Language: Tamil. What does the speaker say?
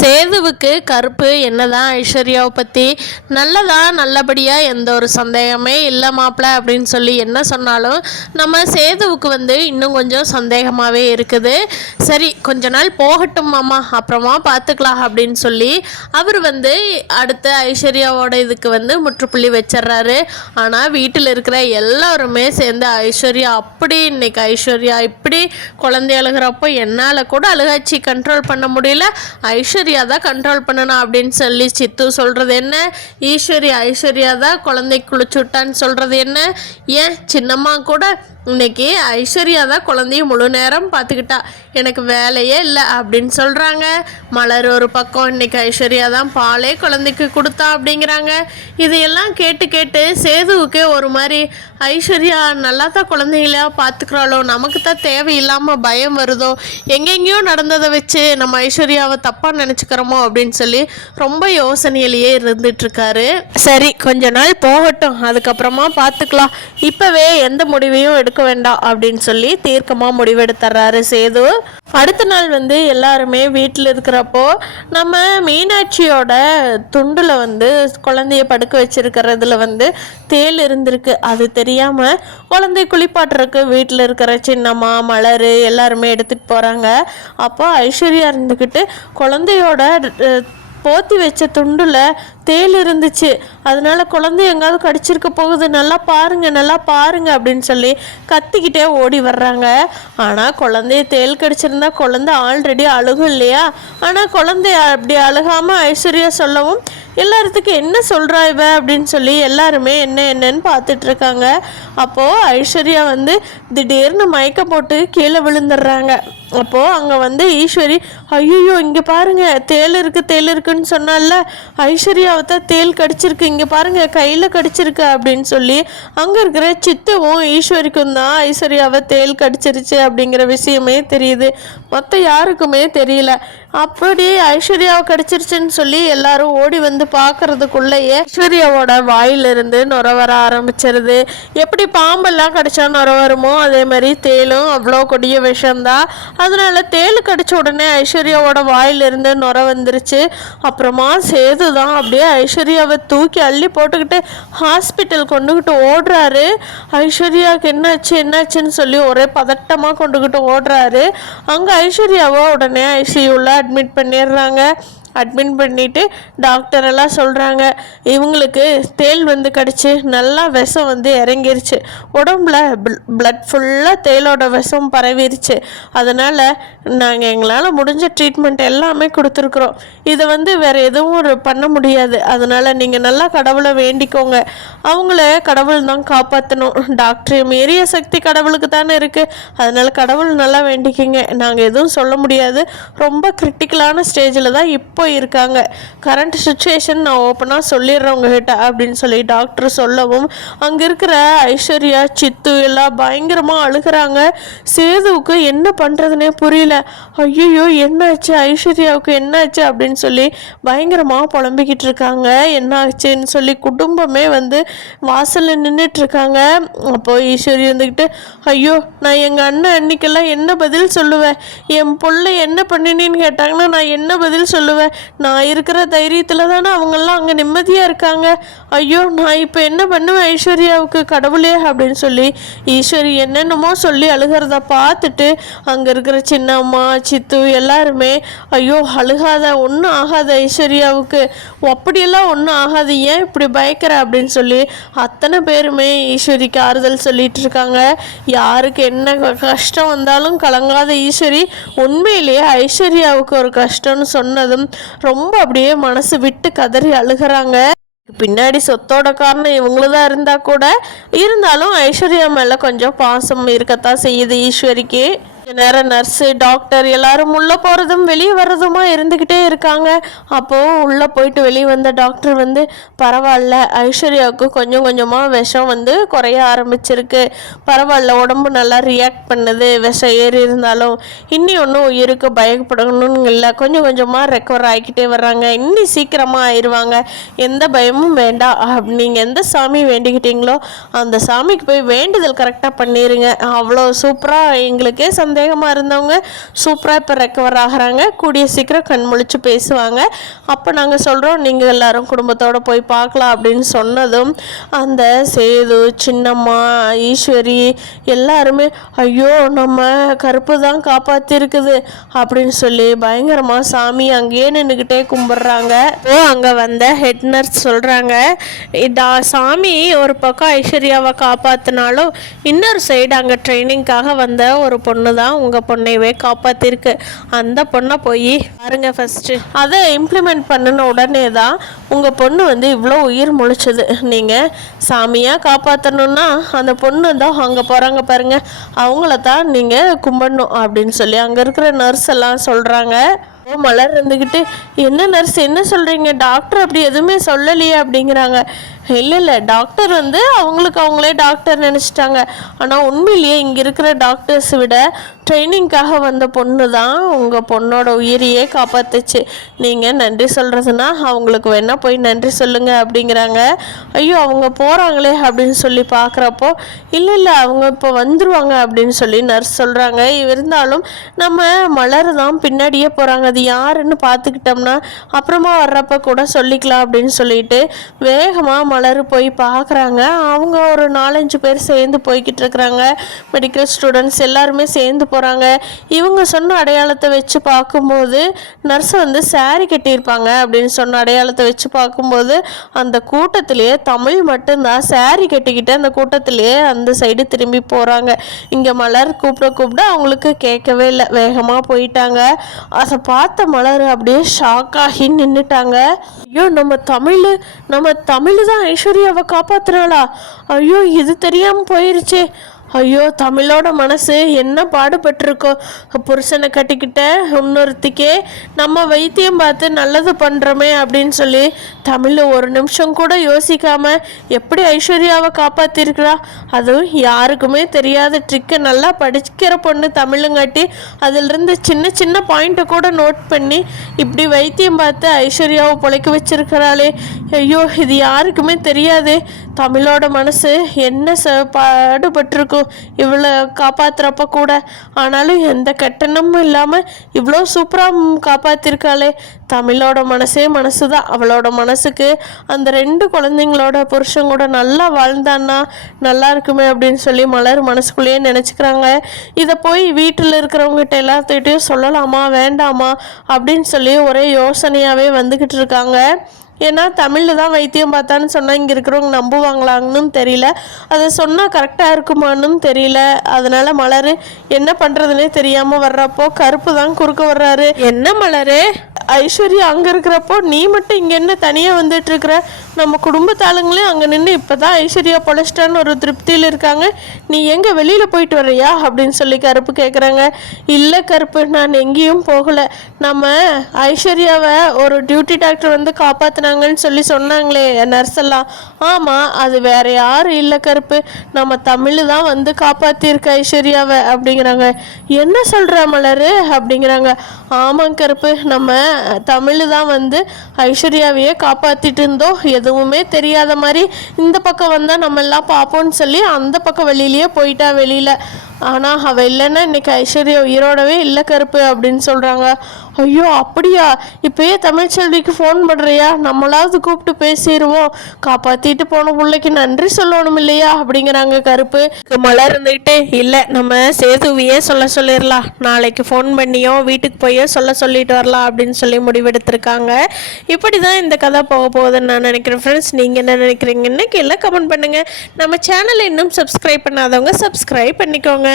சேதுவுக்கு கருப்பு என்னதான் ஐஸ்வர்யாவை பற்றி நல்லபடியாக எந்த ஒரு சந்தேகமே இல்லை மாப்பிள்ள அப்படின்னு சொல்லி என்ன சொன்னாலும் நம்ம சேதுவுக்கு இன்னும் கொஞ்சம் சந்தேகமாகவே இருக்குது. சரி கொஞ்ச நாள் போகட்டும் மாமா, அப்புறமா பார்த்துக்கலாம் அப்படின்னு சொல்லி அவர் அடுத்த ஐஸ்வர்யாவோட இதுக்கு முற்றுப்புள்ளி வச்சிட்றாரு. ஆனால் வீட்டில் இருக்கிற எல்லாருமே சேர்ந்து ஐஸ்வர்யா அப்படி இன்னைக்கு ஐஸ்வர்யா இப்படி குழந்தை அழுகிறப்போ என்னால் கூட அழுகாச்சி கண்ட்ரோல் பண்ண முடியல, ஐஸ்வர்யா தான் கண்ட்ரோல் பண்ணணும் அப்படின்னு சொல்லி சித்து சொல்கிறது என்ன, ஐஸ்வர்யா தான் குழந்தை குளிச்சு விட்டான்னு சொல்கிறது என்ன, ஏன் சின்னம்மா கூட இன்னைக்கு ஐஸ்வர்யா தான் குழந்தைய முழு நேரம் பார்த்துக்கிட்டா, எனக்கு வேலையே இல்லை அப்படின்னு சொல்கிறாங்க. மலர் ஒரு பக்கம் இன்னைக்கு ஐஸ்வர்யா தான் பாலே குழந்தைக்கு கொடுத்தா அப்படிங்கிறாங்க. இதையெல்லாம் கேட்டு சேதுவுக்கே ஒரு மாதிரி ஐஸ்வர்யா நல்லா தான் குழந்தைங்களா பார்த்துக்கிறாளோ, நமக்கு தான் தேவையில்லாமல் பயம் வருதோ, எங்கெங்கேயோ நடந்ததை வச்சு நம்ம ஐஸ்வர்யாவை தப்பாக நினச்சிக்கிறோமோ அப்படின்னு சொல்லி ரொம்ப யோசனையிலேயே இருந்துட்டுருக்காரு. சரி கொஞ்ச நாள் போகட்டும், அதுக்கப்புறமா பார்த்துக்கலாம், இப்போவே எந்த முடிவையும் எடுக்க வேண்டாம் அப்படின்னு சொல்லி தீர்க்கமாக முடிவெடுத்துறாரு சேது. அடுத்த நாள் எல்லாருமே வீட்டில் இருக்கிறப்போ நம்ம மீனாட்சியோட துண்டில் குழந்தைய படுக்க வச்சிருக்கிறதுல தேள் இருந்திருக்கு. அது தெரியாமல் குழந்தை குளிப்பாட்டுறதுக்கு வீட்டில் இருக்கிற சின்னம்மா மலர் எல்லாருமே எடுத்துகிட்டு போகிறாங்க. அப்போ ஐஸ்வர்யா இருந்துக்கிட்டு குழந்தையோட போத்தி வச்ச துண்டில் தேள் இருந்துச்சு, அதனால குழந்தை எங்காவது கடிச்சிருக்க போகுது, நல்லா பாருங்க அப்படின்னு சொல்லி கத்திக்கிட்டே ஓடி வர்றாங்க. ஆனால் குழந்தைய தேள் கடிச்சிருந்தா குழந்தை ஆல்ரெடி அழுகும் இல்லையா, ஆனால் குழந்தைய அப்படி அழுகாமல் ஐஸ்வர்யா சொல்லவும் எல்லாத்துக்கும் என்ன சொல்கிறா இவ அப்படின்னு சொல்லி எல்லாருமே என்னன்னு பார்த்துட்டு இருக்காங்க. அப்போது ஐஸ்வர்யா திடீர்னு மயக்கம் போட்டு கீழே விழுந்துடுறாங்க. அப்போது அங்கே ஈஸ்வரி ஐயோ இங்கே பாருங்க தேள் இருக்குன்னு சொன்னால, ஐஸ்வர்யாவை தான் தேள் கடிச்சிருக்கு, இங்கே பாருங்க கையில் கடிச்சிருக்கு அப்படின்னு சொல்லி அங்கே இருக்கிற சித்துவும் ஈஸ்வரிக்கும் தான் ஐஸ்வர்யாவை தேள் கடிச்சிருச்சு அப்படிங்கிற விஷயமே தெரியுது, மற்ற யாருக்குமே தெரியல. அப்படி ஐஸ்வர்யாவை கடிச்சிருச்சுன்னு சொல்லி எல்லாரும் ஓடி பார்க்கறதுக்குள்ளேயே ஐஸ்வர்யாவோட வாயிலிருந்து நுர வர ஆரம்பிச்சிருது. எப்படி பாம்பெல்லாம் கடிச்சா நுர வருமோ அதே மாதிரி தேளும் அவ்வளோ கொடிய விஷம்தான். அதனால தேள் கடிச்ச உடனே ஐஸ்வர்யாவோட வாயிலிருந்து நுர வந்துருச்சு. அப்புறமா சேது தான் அப்படியே ஐஸ்வர்யாவை தூக்கி அள்ளி போட்டுக்கிட்டு ஹாஸ்பிட்டல் கொண்டுக்கிட்டு ஓடுறாரு. ஐஸ்வர்யாவுக்கு என்னாச்சுன்னு சொல்லி ஒரே பதட்டமாக கொண்டுக்கிட்டு ஓடுறாரு. அங்கே ஐஸ்வர்யாவை உடனே ஐசியூவில் அட்மிட் பண்ணிடுறாங்க. அட்மிட் பண்ணிவிட்டு டாக்டர் எல்லாம் சொல்கிறாங்க, இவங்களுக்கு தேள் கடிச்சு நல்லா விஷம் இறங்கிருச்சு, உடம்புல பிளட் ஃபுல்லாக தேளோட விஷம் பரவிருச்சு, அதனால் நாங்கள் எங்களால் முடிஞ்ச ட்ரீட்மெண்ட் எல்லாமே கொடுத்துருக்குறோம், இதை வேறு எதுவும் பண்ண முடியாது, அதனால் நீங்கள் நல்லா கடவுளை வேண்டிக்கோங்க, அவங்கள கடவுள் தான் காப்பாற்றணும், டாக்டர் மீறிய சக்தி கடவுளுக்கு தானே இருக்குது, அதனால் கடவுள் நல்லா வேண்டிக்கிங்க, நாங்கள் எதுவும் சொல்ல முடியாது, ரொம்ப கிரிட்டிக்கலான ஸ்டேஜில் தான் இப்போ இருக்காங்க, கரண்ட் சுச்சுவேஷன் நான் ஓப்பனாக சொல்லிடுறேன் உங்ககிட்ட அப்படின்னு சொல்லி டாக்டர் சொல்லவும் அங்கே இருக்கிற ஐஸ்வர்யா சித்து எல்லாம் பயங்கரமாக அழுகிறாங்க. சேதுவுக்கு என்ன பண்ணுறதுனே புரியல, ஐயோ என்னாச்சு ஐஸ்வர்யாவுக்கு என்னாச்சு அப்படின்னு சொல்லி பயங்கரமாக புலம்பிக்கிட்டு இருக்காங்க. என்ன ஆச்சுன்னு சொல்லி குடும்பமே வாசலில் நின்றுட்டு இருக்காங்க. அப்போ ஈஸ்வரி ஐயோ நான் எங்கள் அண்ணன் அன்னைக்கெல்லாம் என்ன பதில் சொல்லுவேன், என் பிள்ளை என்ன பண்ணினேன்னு கேட்டாங்கன்னா நான் என்ன பதில் சொல்லுவேன், நான் இருக்கிற தைரியத்தில் தானே அவங்கெல்லாம் அங்கே நிம்மதியாக இருக்காங்க, ஐயோ நான் இப்போ என்ன பண்ணுவேன் ஐஸ்வர்யாவுக்கு கடவுளே அப்படின்னு சொல்லி ஈஸ்வரி என்னென்னமோ சொல்லி அழுகிறத பார்த்துட்டு அங்கே இருக்கிற சின்னம்மா சித்து எல்லாருமே ஐயோ அழுகாத, ஒன்றும் ஆகாத ஐஸ்வர்யாவுக்கு, அப்படியெல்லாம் ஒன்றும் ஆகாது, ஏன் இப்படி பயக்கிற அப்படின்னு சொல்லி அத்தனை பேருமே ஈஸ்வரிக்கு ஆறுதல் சொல்லிட்டு இருக்காங்க. யாருக்கு என்ன கஷ்டம் வந்தாலும் கலங்காத ஈஸ்வரி உண்மையிலேயே ஐஸ்வர்யாவுக்கு ஒரு கஷ்டம்னு சொன்னதும் ரொம்ப அப்படியே மனசு விட்டு கதறி அழுகிறாங்க. பின்னாடி சொத்தோட காரணம் இவங்களுதான் இருந்தா கூட இருந்தாலும் ஐஸ்வர்யா மேல கொஞ்சம் பாசம் இருக்கத்தான் செய்யுது ஈஸ்வரிக்கு. நேரம் நர்ஸு டாக்டர் எல்லாரும் உள்ளே போகிறதும் வெளியே வர்றதுமா இருந்துக்கிட்டே இருக்காங்க. அப்போது உள்ளே போயிட்டு வெளியே வந்த டாக்டர் பரவாயில்ல ஐஸ்வர்யாவுக்கு கொஞ்சம் கொஞ்சமாக விஷம் குறைய ஆரம்பிச்சிருக்கு, பரவாயில்ல உடம்பு நல்லா ரியாக்ட் பண்ணுது, விஷம் ஏறி இருந்தாலும் இன்னி ஒன்றும் உயிருக்கு பயப்படணும்னு இல்லை, கொஞ்சம் கொஞ்சமாக ரெக்கவர் ஆகிக்கிட்டே வர்றாங்க, இன்னி சீக்கிரமாக ஆயிடுவாங்க, எந்த பயமும் வேண்டாம், நீங்கள் எந்த சாமி வேண்டிக்கிட்டீங்களோ அந்த சாமிக்கு போய் வேண்டுதல் கரெக்டாக பண்ணிடுங்க, அவ்வளோ சூப்பராக எங்களுக்கே சந்தேகம் சந்தேகமாக இருந்தவங்க சூப்பராக இப்போ ரெக்கவர் ஆகிறாங்க. கூடிய சீக்கிரம் கண் முழிச்சு பேசுவாங்க. அப்போ நாங்கள் சொல்கிறோம் நீங்கள் எல்லாரும் குடும்பத்தோடு போய் பார்க்கலாம் அப்படின்னு சொன்னதும் அந்த சேது, சின்னம்மா, ஈஸ்வரி எல்லாருமே ஐயோ நம்ம கருப்பு தான் காப்பாற்றிருக்குது அப்படின்னு சொல்லி பயங்கரமாக சாமி அங்கேயே நின்றுக்கிட்டே கும்பிட்றாங்க. அங்கே வந்த ஹெட் நர்ஸ் சொல்கிறாங்க, சாமி ஒரு பக்கம் ஐஸ்வர்யாவை காப்பாற்றினாலும் இன்னொரு சைடு அங்கே ட்ரைனிங்காக வந்த ஒரு பொண்ணு தான் உங்கள் பொண்ணையவே காப்பாற்றிருக்கு. அந்த பொண்ணை போய் பாருங்க ஃபஸ்ட்டு. அதை இம்ப்ளிமெண்ட் பண்ணின உடனே தான் உங்கள் பொண்ணு வந்து இவ்வளோ உயிர் முழிச்சது. நீங்கள் சாமியாக காப்பாற்றணுன்னா அந்த பொண்ணு தான் அங்கே போகிறாங்க பாருங்கள், அவங்கள தான் நீங்கள் கும்பிடணும் அப்படின்னு சொல்லி அங்கே இருக்கிற நர்ஸ் எல்லாம் சொல்கிறாங்க. மலர் இருந்துக்கிட்டு என்ன நர்ஸ் என்ன சொல்கிறீங்க, டாக்டர் அப்படி எதுவுமே சொல்லலையே அப்படிங்கிறாங்க. இல்லை டாக்டர் வந்து அவங்களே டாக்டர் நினச்சிட்டாங்க. ஆனால் உண்மையிலேயே இங்கே இருக்கிற டாக்டர்ஸை விட ட்ரைனிங்காக வந்த பொண்ணு தான் உங்கள் பொண்ணோட உயிரையே காப்பாற்றுச்சு. நீங்கள் நன்றி சொல்கிறதுனா அவங்களுக்கு வேணால் போய் நன்றி சொல்லுங்கள் அப்படிங்கிறாங்க. ஐயோ அவங்க போகிறாங்களே அப்படின்னு சொல்லி பார்க்குறப்போ இல்லை அவங்க இப்போ வந்துடுவாங்க அப்படின்னு சொல்லி நர்ஸ் சொல்கிறாங்க. இருந்தாலும் நம்ம மலர் தான் பின்னாடியே போகிறாங்க, அது யாருன்னு பார்த்துக்கிட்டோம்னா அப்புறமா வர்றப்ப கூட சொல்லிக்கலாம் அப்படின்னு சொல்லிட்டு வேகமாக மலர் போய் பார்க்குறாங்க. அவங்க ஒரு 4-5 பேர் சேர்ந்து போய்கிட்டு இருக்கிறாங்க. மெடிக்கல் ஸ்டூடெண்ட்ஸ் எல்லாருமே சேர்ந்து போகிறாங்க. இவங்க சொன்ன அடையாளத்தை வச்சு பார்க்கும்போது நர்ஸ் வந்து சாரி கட்டியிருப்பாங்க அப்படின்னு சொன்ன அடையாளத்தை வச்சு பார்க்கும்போது அந்த கூட்டத்திலேயே தமிழ் மட்டும்தான் சாரி கட்டிக்கிட்டு அந்த கூட்டத்திலேயே அந்த சைடு திரும்பி போகிறாங்க. இங்கே மலர் கூப்பிட அவங்களுக்கு கேட்கவே இல்லை, வேகமாக போயிட்டாங்க. அதை பார்த்த மலர் அப்படியே ஷாக்காகி நின்றுட்டாங்க. ஐயோ நம்ம தமிழ் தான் ஐஸ்வர்யாவை காப்பாத்துறாளா, ஐயோ இது தெரியாமல் போயிருச்சே, ஐயோ தமிழோட மனசு என்ன பாடுபட்டிருக்கோ, புருஷனை கட்டிக்கிட்ட இன்னொருத்திக்கே நம்ம வைத்தியம் பார்த்து நல்லது பண்ணுறோமே அப்படின்னு சொல்லி தமிழ் ஒரு நிமிஷம் கூட யோசிக்காம எப்படி ஐஸ்வர்யாவை காப்பாற்றிருக்கிறா. அதுவும் யாருக்குமே தெரியாத ட்ரிக்கை நல்லா படிக்கிற பொண்ணு தமிழுங்காட்டி அதிலிருந்து சின்ன சின்ன பாயிண்ட்டை கூட நோட் பண்ணி இப்படி வைத்தியம் பார்த்து ஐஸ்வர்யாவை பொழைக்க வச்சிருக்கிறாளே. ஐயோ இது யாருக்குமே தெரியாது. தமிழோட மனசு என்ன பாடுபட்டிருக்கும் இவ்வளோ காப்பாற்றுறப்ப கூட. ஆனாலும் எந்த கட்டணமும் இல்லாமல் இவ்வளோ சூப்பராக காப்பாற்றிருக்காளே. தமிழோட மனசு தான். அவளோட மனசுக்கு அந்த 2 குழந்தைங்களோட புருஷன் கூட நல்லா வாழ்ந்தான்னா நல்லா இருக்குமே அப்படின்னு சொல்லி மலர் மனசுக்குள்ளேயே நினச்சிக்கிறாங்க. இதை போய் வீட்டில் இருக்கிறவங்ககிட்ட எல்லாத்துக்கிட்டையும் சொல்லலாமா வேண்டாமா அப்படின்னு சொல்லி ஒரே யோசனையாகவே வந்துக்கிட்டு இருக்காங்க. ஏன்னா தமிழில் தான் வைத்தியம் பார்த்தான்னு சொன்னால் இங்கே இருக்கிறவங்க நம்புவாங்களாங்கன்னு தெரியல, அதை சொன்னால் கரெக்டாக இருக்குமான்னு தெரியல. அதனால் மலர் என்ன பண்ணுறதுனே தெரியாமல் வர்றப்போ கருப்பு தான் குறுக்க வர்றாரு. என்ன மலர், ஐஸ்வர்யா அங்கே இருக்கிறப்போ நீ மட்டும் இங்கே என்ன தனியாக வந்துட்டுருக்குற, நம்ம குடும்பத்தாளுங்களே அங்கே நின்று இப்போ தான் ஐஸ்வர்யா பொழைச்சிட்டான்னு ஒரு திருப்தியில் இருக்காங்க, நீ எங்கே வெளியில் போயிட்டு வர்றியா அப்படின்னு சொல்லி கருப்பு கேட்குறாங்க. இல்லை கருப்பு, நான் எங்கேயும் போகலை, நம்ம ஐஸ்வர்யாவை ஒரு டியூட்டி டாக்டர் வந்து காப்பாற்றினாங்கன்னு சொல்லி சொன்னாங்களே நர்ஸ் எல்லாம். ஆமாம், அது வேறு யாரும் இல்லை கருப்பு, நம்ம தமிழ் தான் வந்து காப்பாற்றிருக்க ஐஸ்வர்யாவை அப்படிங்கிறாங்க. என்ன சொல்கிற மலர் அப்படிங்கிறாங்க. ஆமாம் கருப்பு, நம்ம தமிழ் தான் வந்து ஐஸ்வர்யாவையே காப்பாற்றிட்டு இருந்தோம், எதுவுமே தெரியாத மாதிரி இந்த பக்கம் வந்தால் நம்ம எல்லாம் பார்ப்போம்னு சொல்லி அந்த பக்கம் வெளியிலேயே போயிட்டா வெளியில். ஆனால் அவள் இல்லைன்னா இன்றைக்கி ஐஸ்வர்யா உயிரோடவே இல்லை கருப்பு அப்படின்னு சொல்கிறாங்க. ஐயோ அப்படியா, இப்போயே தமிழ்ச்செல்விக்கு ஃபோன் பண்ணுறியா, நம்மளாவது கூப்பிட்டு பேசிடுவோம், காப்பாற்றிட்டு போன பிள்ளைக்கு நன்றி சொல்லணும் இல்லையா அப்படிங்கிறாங்க கருப்பு. மலர் இருந்துக்கிட்டே இல்லை நம்ம சேதுவையே சொல்லிடலாம், நாளைக்கு ஃபோன் பண்ணியோ வீட்டுக்கு போயோ சொல்லிட்டு வரலாம் அப்படின்னு சொல்லி முடிவெடுத்திருக்காங்க. இப்படி தான் இந்த கதை போக போகுதுன்னு நான் நினைக்கிறேன். ஃப்ரெண்ட்ஸ் நீங்கள் என்ன நினைக்கிறீங்கன்னு கீழே கமெண்ட் பண்ணுங்கள். நம்ம சேனலை இன்னும் சப்ஸ்கிரைப் பண்ணாதவங்க சப்ஸ்கிரைப் பண்ணிக்கோங்க.